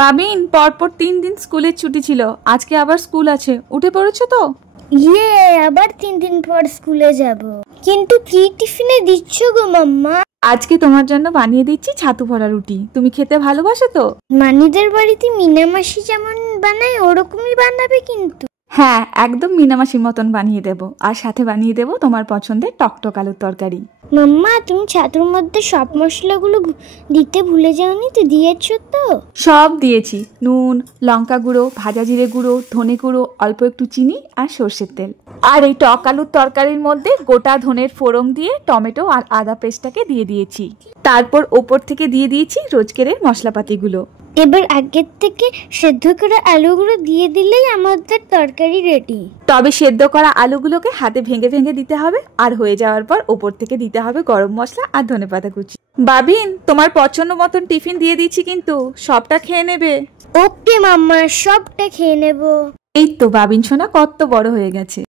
বাবিন, পরপর 3 দিন স্কুলের ছুটি ছিল, আজকে আবার স্কুল আছে, উঠে পড়েছো তো? ইয়ে, আবার 3 দিন পর স্কুলে যাব। কিন্তু কি টিফিনে দিচ্ছ গো মাম্মা? আজকে তোমার জন্য বানিয়ে দিচ্ছি ছাতু ভরা রুটি। তুমি খেতে ভালোবাসো তো? মানিদের বাড়িতে মিনামাসি যেমন বানায় ওরকমই বানাবে কিন্তু? হ্যাঁ, একদম মিনামাসির মতন বানিয়ে দেবো, আর সাথে বানিয়ে দেবো তোমার পছন্দের টকটক আলুর তরকারি। মাম্মা, তুমি ছাতুর মধ্যে সব মশলাগুলো দিতে ভুলে যাওনি তো? দিয়েছো তো? সব দিয়েছি, নুন, লঙ্কা গুঁড়ো, ভাজা জিরে গুঁড়ো, ধনে গুঁড়ো, অল্প একটু চিনি আর সর্ষের তেল। আর এই টক আলুর তরকারির মধ্যে গোটা ধনের ফোড়ন দিয়ে টমেটো আর আদা পেস্টটাকে দিয়ে দিয়েছি। তারপর ওপর থেকে দিয়ে দিয়েছি রোজকের মশলাপাতিগুলো। এবার আগের থেকে সেদ্ধ করা আলুগুলো দিয়ে দিলেই আমাদের তরকারি রেডি। তবে সেদ্ধ করা আলুগুলোকে হাতে ভেঙে ভেঙে দিতে হবে, আর হয়ে যাওয়ার পর ওপর থেকে দিতে হবে গরম মশলা আর ধনেপাতা কুচি। বাবিন, তোমার পছন্দ মতন টিফিন দিয়ে দিচ্ছি, কিন্তু সবটা খেয়ে নেবে। ওকে মাম্মা, সবটা খেয়ে নেব। এই তো বাবিন সোনা কত বড় হয়ে গেছে।